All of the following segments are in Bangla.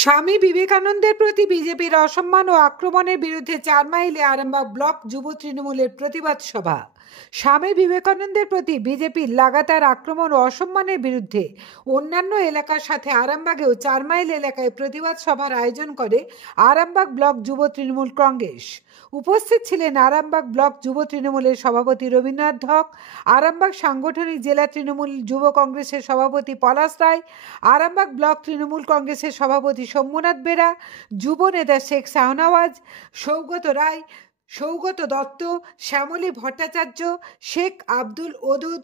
স্বামী বিবেকানন্দের প্রতি বিজেপির অসম্মান ও আক্রমণের বিরুদ্ধে 4 মাইলে আরামবাগ ব্লক যুব তৃণমূলের প্রতিবাদ সভা। স্বামী বিবেকানন্দের প্রতি বিজেপির লাগাতার আক্রমণ ও অসম্মানের বিরুদ্ধে অন্যান্য এলাকার সাথে আরামবাগেও 4 মাইল এলাকায় প্রতিবাদ সভার আয়োজন করে আরামবাগ ব্লক যুব তৃণমূল কংগ্রেস। উপস্থিত ছিলেন আরামবাগ ব্লক যুব তৃণমূলের সভাপতি রবীন্দ্রনাথ ধক, আরামবাগ সাংগঠনিক জেলা তৃণমূল যুব কংগ্রেসের সভাপতি পলাশ রায়, আরামবাগ ব্লক তৃণমূল কংগ্রেসের সভাপতি সোমনাথ বেরা, যুব নেতা শেখ শাহনওয়াজ, সৌগত রায়, সৌগত দত্ত, শ্যামলী ভট্টাচার্য, শেখ আব্দুল ওদুদ,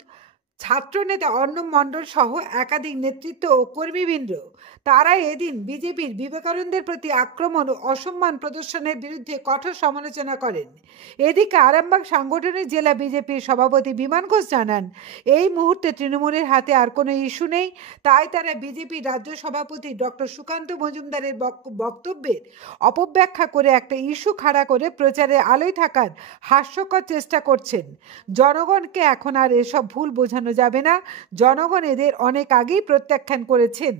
ছাত্রনেতা অর্ণব মণ্ডল সহ একাধিক নেতৃত্ব ও কর্মীবৃন্দ। তারা এদিন বিজেপির বিবেকানন্দের প্রতি আক্রমণ ও অসম্মান প্রদর্শনের বিরুদ্ধে কঠোর সমালোচনা করেন। এদিকে আরামবাগ সাংগঠনিক জেলা বিজেপির সভাপতি বিমান ঘোষ জানান, এই মুহূর্তে তৃণমূলের হাতে আর কোনো ইস্যু নেই, তাই তারা বিজেপির রাজ্য সভাপতি ডক্টর সুকান্ত মজুমদারের বক্তব্যের অপব্যাখ্যা করে একটা ইস্যু খাড়া করে প্রচারের আলোয় থাকার হাস্যকর চেষ্টা করছেন। জনগণকে এখন আর এসব ভুল বোঝানো যাবে না, জনগণ এদের অনেক আগেই প্রত্যাখ্যান করেছেন।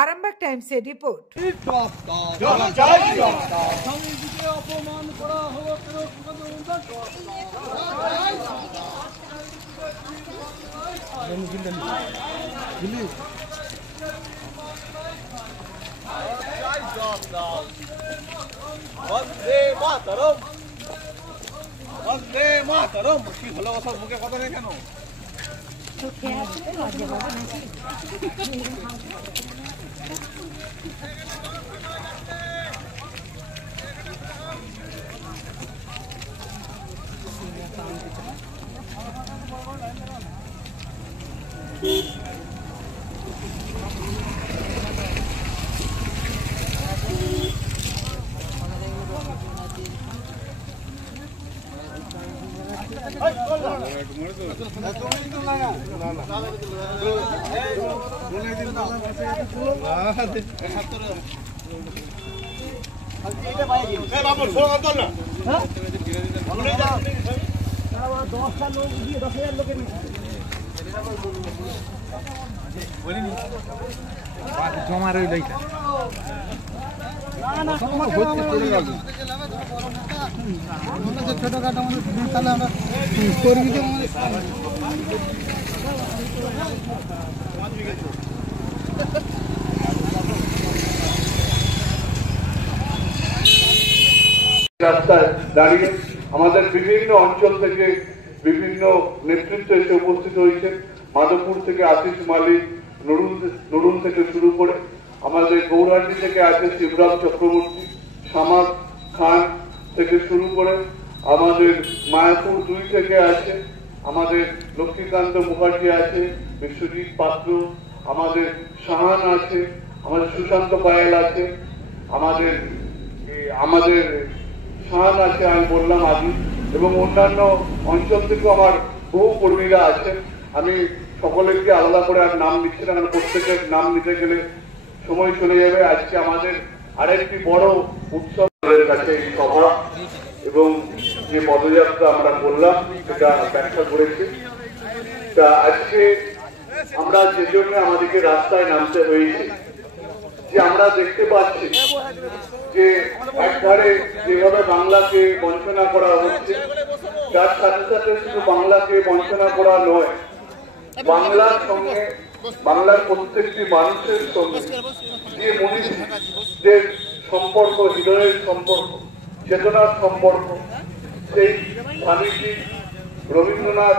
আরামবাগ টাইমসের রিপোর্ট। কি ভালো কথা মুখে কথা নেই কেন? জমা রইল ছোটখাটো তাহলে আমরা কর্মীতে রাস্তায় দাঁড়িয়ে আমাদের বিভিন্ন অঞ্চল থেকে বিভিন্ন নেতৃত্ব এসে উপস্থিত হয়েছে। মাধবপুর থেকে আশিস মালিক, নুরুল থেকে শুরু করে আমাদের গৌরহাটি থেকে আছে শিবরাম চক্রবর্তী, শামাক খান থেকে শুরু করে আমাদের মায়াপুর 2 থেকে আছে আমাদের লক্ষ্মীকান্ত মুখার্জি আছে, বিশ্বজিৎ পাত্র, আমাদের শাহান আছে, আমাদের সুশান্ত পায়েল আছে, আমাদের শাহান আছে, আমি বললাম আদি, এবং অন্যান্য অঞ্চল থেকেও আমার বহু কর্মীরা আছেন। আমি সকলেরকে আলাদা করে আর নাম দিচ্ছি না, কারণ প্রত্যেকের নাম নিতে গেলে সময় চলে যাবে। আজকে আমাদের আরেকটি বড় উৎসবের কাছে এই সভা এবং যে পদযাত্রা আমরা করলাম সেটা ব্যাখ্যা করেছি। তা আজকে আমরা যে জন্য আমাদেরকে রাস্তায় নামতে হয়েছে, যে আমরা দেখতে পাচ্ছি যে একধারে যেভাবে বাংলাকে বঞ্চনা করা হচ্ছে, তার সাথে সাথে শুধু বাংলাকে বঞ্চনা করা নয়, বাংলার সঙ্গে বাংলার প্রত্যেকটি মানুষের সঙ্গে যে মনীষীদের সম্পর্ক, হৃদয়ের সম্পর্ক, চেতনার সম্পর্ক, সেই স্বামীজি রবীন্দ্রনাথ,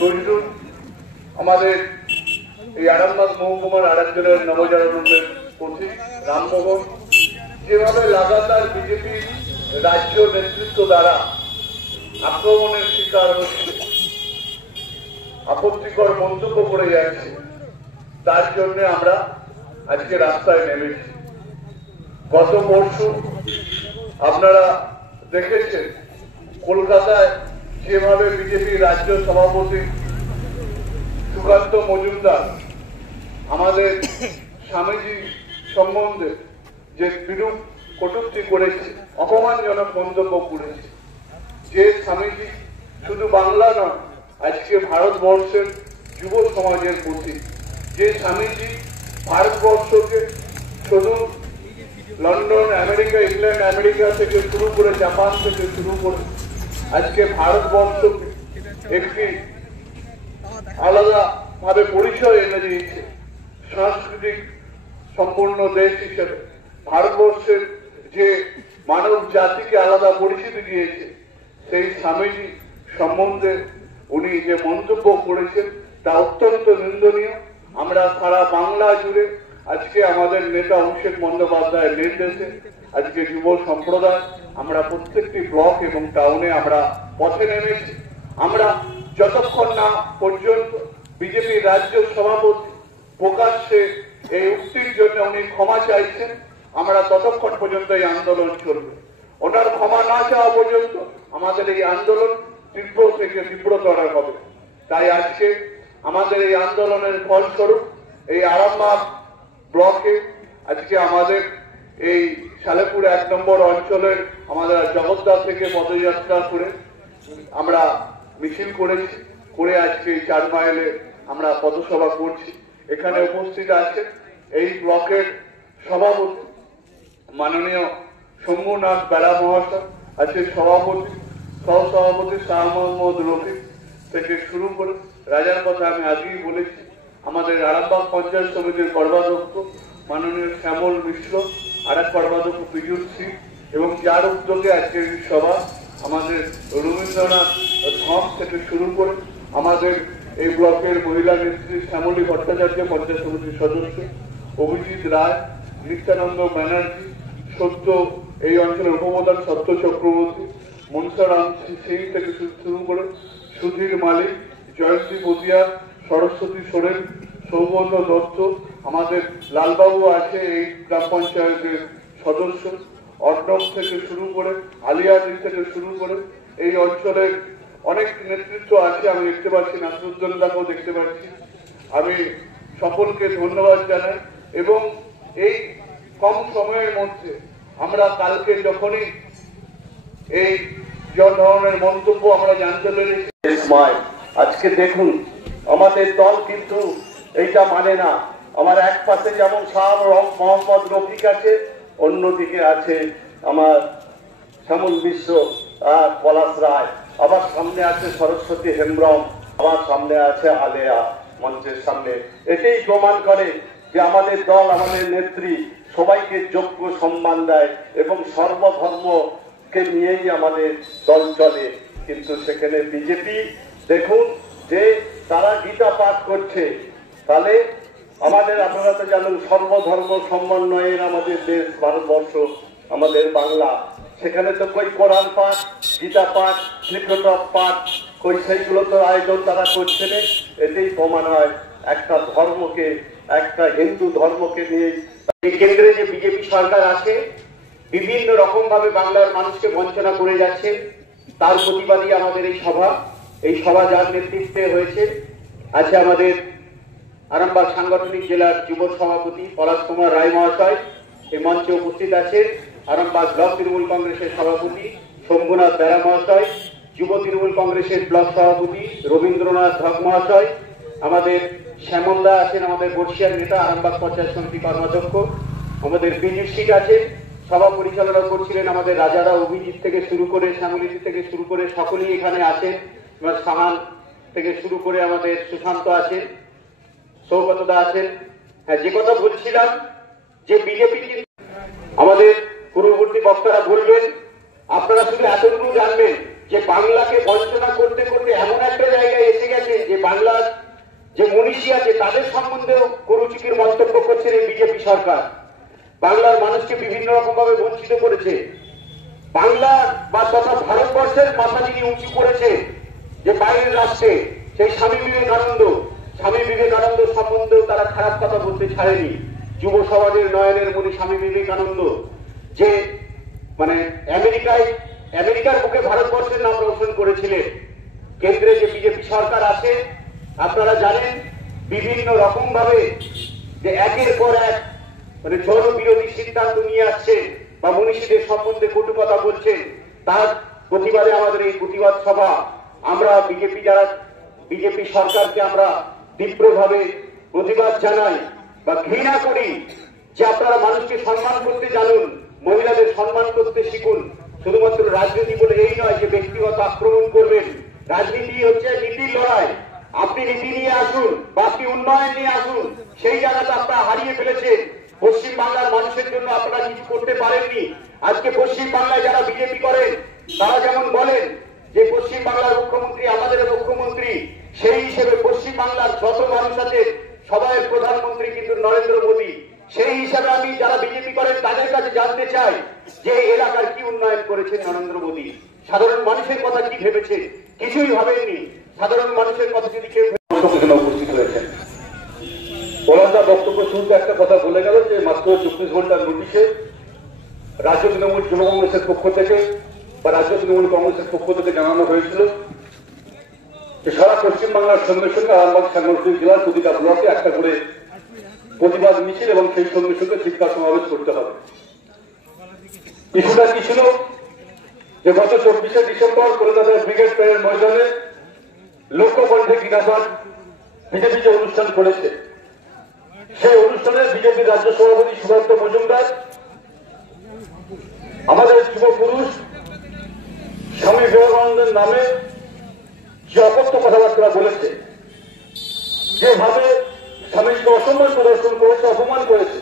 নজরুল, আমাদের এই আরামবাগ মহকুমার আরেকজনের নবজাগরণের পথিক রামমোহন, যেভাবে লাগাতার বিজেপি রাজ্য নেতৃত্ব দ্বারা আক্রমণের শিকার হচ্ছে, আপত্তিকর মন্তব্য করে যাচ্ছে, তার জন্য আমরা আজকে রাস্তায় নেমেছি। গত পরশু আপনারা দেখেছেন কলকাতায় যেভাবে বিজেপি রাজ্য সভাপতি সুকান্ত মজুমদার আমাদের স্বামীজি সম্বন্ধে যে বিরূপ কটূক্তি করেছে, অপমানজনক মন্তব্য করেছে, যে স্বামীজি শুধু বাংলা নয়, আজকে ভারতবর্ষের যুব সমাজের প্রতি, যে স্বামীজি ভারতবর্ষকে শুধু লন্ডন, আমেরিকা, ইংল্যান্ড, আমেরিকা থেকে শুরু করে জাপান থেকে শুরু করে আজকে ভারতবর্ষকে একটি আলাদা ভাবে পরিচয় এনে দিয়েছে। সাংস্কৃতিক সম্পূর্ণ দেশ হিসেবে ভারতবর্ষের যে মানব জাতিকে আলাদা পরিচিতি দিয়েছে, সেই স্বামীজি সম্বন্ধে উনি যে মন্তব্য করেছেন তা অত্যন্ত নিন্দনীয়। আমরা সারা বাংলা জুড়ে আজকে আমাদের নেতা অভিষেক বন্দ্যোপাধ্যায়ের নির্দেশে আজকে যুব সম্প্রদায় আমরা প্রত্যেকটি ব্লক এবং টাউনে আমরা পথে নেমেছি। আমরা যতক্ষণ না পর্যন্ত বিজেপি রাজ্য সভাপতি প্রকাশ্যে এই উক্তির জন্য উনি ক্ষমা চাইছেন, আমরা ততক্ষণ পর্যন্ত এই আন্দোলন চলবে। ওনার ক্ষমা না চাওয়া পর্যন্ত আমাদের এই আন্দোলন তীব্র থেকে তীব্রতর হবে। তাই আজকে আমাদের এই আন্দোলনের ফলস্বরূপ এই আরামবাগ ব্লকে আজকে আমাদের এই সালেপুর 1 নম্বর অঞ্চলের আমাদের জগদ্দা থেকে পদযাত্রা করে আমরা মিছিল করেছি, করে আজকে 4 মাইলে আমরা পথসভা করছি। এখানে উপস্থিত আছে এই ব্লকের সভাপতি মাননীয় শম্ভুনাথ বেড়া মহাশয়, আছে সভাপতি সহসভাপতি শাহ মোহাম্মদ রফিক থেকে শুরু করে রাজার কথা আমি আগেই বলেছি, আমাদের আরামবাগ পঞ্চায়েত সমিতির কর্মাধ্যক্ষ মাননীয় শ্যামল মিশ্র, আরেক কর্মাধ্যক্ষ পীযুষ সিং, এবং যার উদ্যোগে আজকের এই সভা আমাদের রবীন্দ্রনাথ ধম থেকে শুরু করে আমাদের এই ব্লকের মহিলা নেত্রী শ্যামলী ভট্টাচার্য, পঞ্চায়েত সমিতির সদস্য অভিজিৎ রায়, নিত্যানন্দ ব্যানার্জি, সত্য এই অঞ্চলের উপপ্রধান সত্য চক্রবর্তী, মনসারাম সিং থেকে শুরু করে সুধীর মালিক, জয়ন্তী পতিয়ার, সরস্বতী সোরেন, সৌগত দত্ত, আমাদের লালবাবু আছে এই গ্রাম পঞ্চায়েতের সদস্য, অর্ণব থেকে শুরু করে আলিয়াদি থেকে শুরু করে এই অঞ্চলের অনেক নেতৃত্ব আছে। আমি দেখতে পাচ্ছি নাসিরুদ্দৌলাকেও দেখতে পাচ্ছি। আমি সকলকে ধন্যবাদ জানাই এবং এই কম সময়ের মধ্যে আমরা কালকে যখনই এই ধরনের মন্তব্য আমরা জানতে পেরেছি, আজকে দেখুন আমাদের দল কিন্তু এইটা মানে না। আমার এক পাশে যেমন শাহ মোহাম্মদ রফিক আছে, অন্যদিকে আছে আমার শ্যামল মিশ্র আর পলাশ রায়, আবার সামনে আছে সরস্বতী হেমব্রম, আবার সামনে আছে আলেয়া মঞ্চের সামনে। এটাই প্রমাণ করে যে আমাদের দল, আমাদের নেত্রী সবাইকে যোগ্য সম্মান দেয় এবং সর্বধর্মকে নিয়েই আমাদের দল চলে। কিন্তু সেখানে বিজেপি দেখুন যে তারা গীতা পাঠ করছে, তাহলে আমাদের আপনারা তো জানেন সর্বধর্ম সমন্বয়ের আমাদের দেশ ভারতবর্ষ, আমাদের বাংলা, সেখানে তো কই কোরআন পাঠ, গীতা পাঠ, ত্রিকোট পাঠ, কই সেইগুলো তো আয়োজন তারা করছে না। এতেই প্রমাণ হয় একটা ধর্মকে, একটা হিন্দু ধর্মকে নিয়ে এই কেন্দ্রে যে বিজেপি সরকার আছে বিভিন্ন রকম ভাবে বাংলার মানুষকে বঞ্চনা করে যাচ্ছে, তার প্রতিবাদী আমাদের এই সভা। এই সভা যার নেতৃত্বে হয়েছে আছে আমাদের আরামবাগ সাংগঠনিক জেলার যুব সভাপতি পলাশ কুমার রায় মহাশয়, এই মঞ্চে উপস্থিত আছেন আরামবাগ ব্লক তৃণমূল কংগ্রেসের সভাপতি শম্ভুনাথ বেড়া মহাশয়, যুব তৃণমূল কংগ্রেসের ব্লক সভাপতি রবীন্দ্রনাথ ধক মহাশয়, আমাদের শ্যামলদা আছেন আমাদের বর্ষিয়ার নেতা, আরামবাগ পঞ্চায়েত সমিতি কর্মাধ্যক্ষ, আমাদের পীযুষ সিং আছেন, সভা পরিচালনা করছিলেন আমাদের রাজারা, অভিজিৎ থেকে শুরু করে শ্যামলিজি থেকে শুরু করে সকলেই এখানে আছেন, সাহান থেকে শুরু করে আমাদের সুশান্ত আছেন, সৌগতদা আছেন। হ্যাঁ, যে কথা বলছিলাম যে বিজেপি আমাদের পূর্ববর্তী বক্তারা বলবেন, আপনারা শুধু এতটুকু জানবেন যে বাংলাকে বঞ্চনা করতে করতে এমন একটা জায়গায় এসে গেছে যে বাংলার যে মনীষী আছে তাদের সম্বন্ধেও কুরুচিকর মন্তব্য করছে এই বিজেপি সরকার। বাংলার মানুষকে বিভিন্ন রকম ভাবে বঞ্চিত করেছে। বাংলা বা তথা ভারতবর্ষের মাথা যিনি উঁচু করেছে যে বাইরের রাষ্ট্রে, সেই স্বামী বিবেকানন্দ সম্বন্ধেও তারা খারাপ কথা বলতে ছাড়েনি। যুব সমাজের নয়নের মণি স্বামী বিবেকানন্দ যে মানে আমেরিকার বুকে ভারতবর্ষের নাম রোশন করেছিলেন। কেন্দ্রে যে বিজেপি সরকার আছে আপনারা জানেন বিভিন্ন রকম ভাবে যে একের পর এক মানে জনবিরোধী সিদ্ধান্ত নিয়ে আসছে বা মনীষীদের সম্বন্ধে কটু কথা বলছে। তার প্রতিবাদে আমাদের এই প্রতিবাদ সভা। আমরা বিজেপি সরকারকে আমরা তীব্রভাবে প্রতিবাদ জানাই বা ঘৃণা করি যে আপনারা মানুষকে সম্মান করতে জানুন, মহিলাদের সম্মান করতে শিখুন। শুধুমাত্র রাজনীতি বলে এই নয় যে ব্যক্তিগত আক্রমণ করবেন। রাজনীতি হচ্ছে নীতির লড়াই। আপনি নীতি নিয়ে আসুন বা আপনি উন্নয়ন নিয়ে আসুন, সেই জায়গাটা আপনারা হারিয়ে ফেলেছেন। পশ্চিম বাংলার মানুষের জন্য আপনারা কিছু করতে পারেননি। আজকে পশ্চিম বাংলায় যারা বিজেপি করেন তারা যেমন বলেন যে পশ্চিম বাংলার মুখ্যমন্ত্রী আমাদের মুখ্যমন্ত্রী, সেই হিসেবে পশ্চিম বাংলার যত মানুষ আছে সবাই প্রধানমন্ত্রী কিন্তু নরেন্দ্র মোদী। সেই হিসাবে আমি যারা বিজেপি করেন তাদের কাছে জানতে চাই যে এলাকার কি উন্নয়ন করেছেন নরেন্দ্র মোদী, সাধারণ মানুষের কথা কি ভেবেছে? কিছুই ভাবেননি। সাধারণ মানুষের কথা যদি কেউ উপস্থিত হয়েছেন, ওনারা বক্তব্য শুরুতে একটা কথা বলে গেল যে মাত্র 24 ঘন্টার নোটিশে রাজ্য তৃণমূল যুব কংগ্রেসের পক্ষ থেকে বা রাজ্য তৃণমূল কংগ্রেসের পক্ষ থেকে জানানো হয়েছিল যে সারা পশ্চিমবাংলার সঙ্গে সঙ্গে আরামবাগ সাংগঠনিক জেলার প্রতিটা ব্লকে একটা করে প্রতিবাদ মিছিল এবং সেই সঙ্গে সঙ্গে শিক্ষা সমাবেশ করতে হবে। ইস্যুটা কি ছিল যে গত 24শে ডিসেম্বর কলকাতার ব্রিগেড প্যারেড ময়দানে লোককণ্ঠে গীতাপাঠ বিজেপি যে অনুষ্ঠান করেছে, সেই অনুষ্ঠানে বিজেপির রাজ্য সভাপতি সুকান্ত মজুমদার আমাদের যুব পুরুষ স্বামী বিবেকানন্দের নামে যে অকথ্য কথাবার্তা বলেছে, যেভাবে স্বামীকে অসম্মান প্রদর্শন করেছে, অপমান করেছে,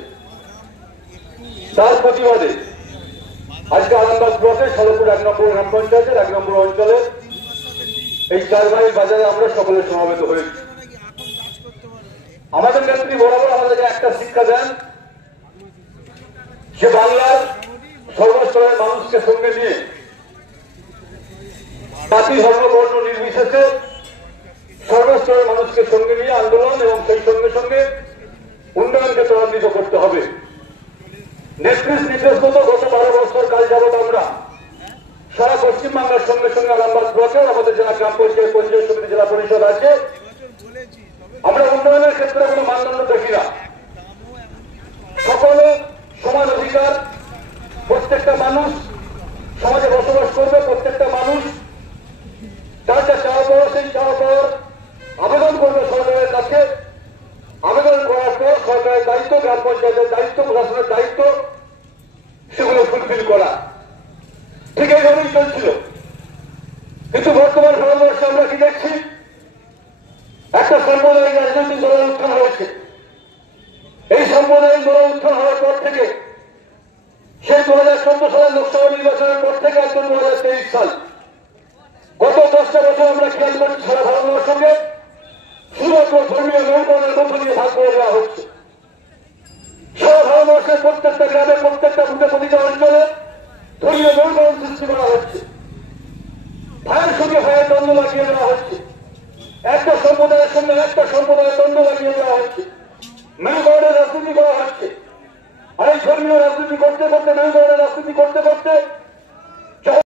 তার প্রতিবাদে আজকে আরামবাগ ব্লকে সালপুর 1 নম্বর গ্রাম পঞ্চায়েতের 1 নম্বর অঞ্চলে এই 4 মাইল বাজারে আমরা সকলে সমাবেত হয়েছি। আমাদের নেত্রী বরাবর আমাদেরকে একটা শিক্ষা দেন যে বাংলার সর্বস্তরের মানুষকে সঙ্গে নিয়ে জাতি ধর্ম বর্ণ নির্বিশেষে সর্বস্তরের মানুষকে সঙ্গে নিয়ে আন্দোলন এবং সেই সঙ্গে সঙ্গে উন্নয়নকে ত্বরান্বিত করতে হবে। নেতৃত্ব নির্দেশ মতো গত 12 বছর কাল যাবত আমরা সারা পশ্চিমবাংলার সঙ্গে সঙ্গে আরামবাগ ব্লকেও আমাদের জেলা গ্রাম পঞ্চায়েত পঞ্চায়েত সমিতি জেলা পরিষদ আছে, আমরা উন্নয়নের ক্ষেত্রে কোনো মানদণ্ড দেখি না। সকলে সমান অধিকার, প্রত্যেকটা মানুষ সমাজে বসবাস করবে, প্রত্যেকটা মানুষ তার যা চাওয়া পাওয়া সেই চাওয়া পাওয়ার আবেদন করবে সরকারের কাছে। আবেদন করার পর সরকারের দায়িত্ব, গ্রাম পঞ্চায়েতের দায়িত্ব, প্রশাসনের দায়িত্ব সেগুলো ফুলফিল করা। ঠিক এইভাবেই চলছিল। কিন্তু বর্তমান ভারতবর্ষে আমরা কি দেখছি? একটা সাম্প্রদায়িক রাজনৈতিক দলের উত্থান হয়েছে। এই সাম্প্রদায়িক দলের উত্থান হওয়ার পর থেকে সেই 2014 সালের লোকসভা নির্বাচনের পর থেকে একদম 2023 সাল, গত 10টা বছর আমরা খেয়াল করছি সারা ভারতবর্ষকে শুধুমাত্র ধর্মীয় মেরুকরণের মধ্য দিয়ে ভাগ করে দেওয়া হচ্ছে। সারা ভারতবর্ষের প্রত্যেকটা গ্রামে, প্রত্যেকটা বুথে, প্রতিটা অঞ্চলে ধর্মীয় মেরুকরণ সৃষ্টি করা হচ্ছে। ভাইয়ের সঙ্গে ভাইয়ের দ্বন্দ্ব লাগিয়ে দেওয়া হচ্ছে। একটা সম্প্রদায়ের সঙ্গে একটা সম্প্রদায়ের দ্বন্দ্ব লাগিয়ে দেওয়া হচ্ছে। মেরুকরণের রাজনীতি করা হচ্ছে। আর এই ধর্মীয় রাজনীতি করতে করতে, মেরুকরণের রাজনীতি করতে করতে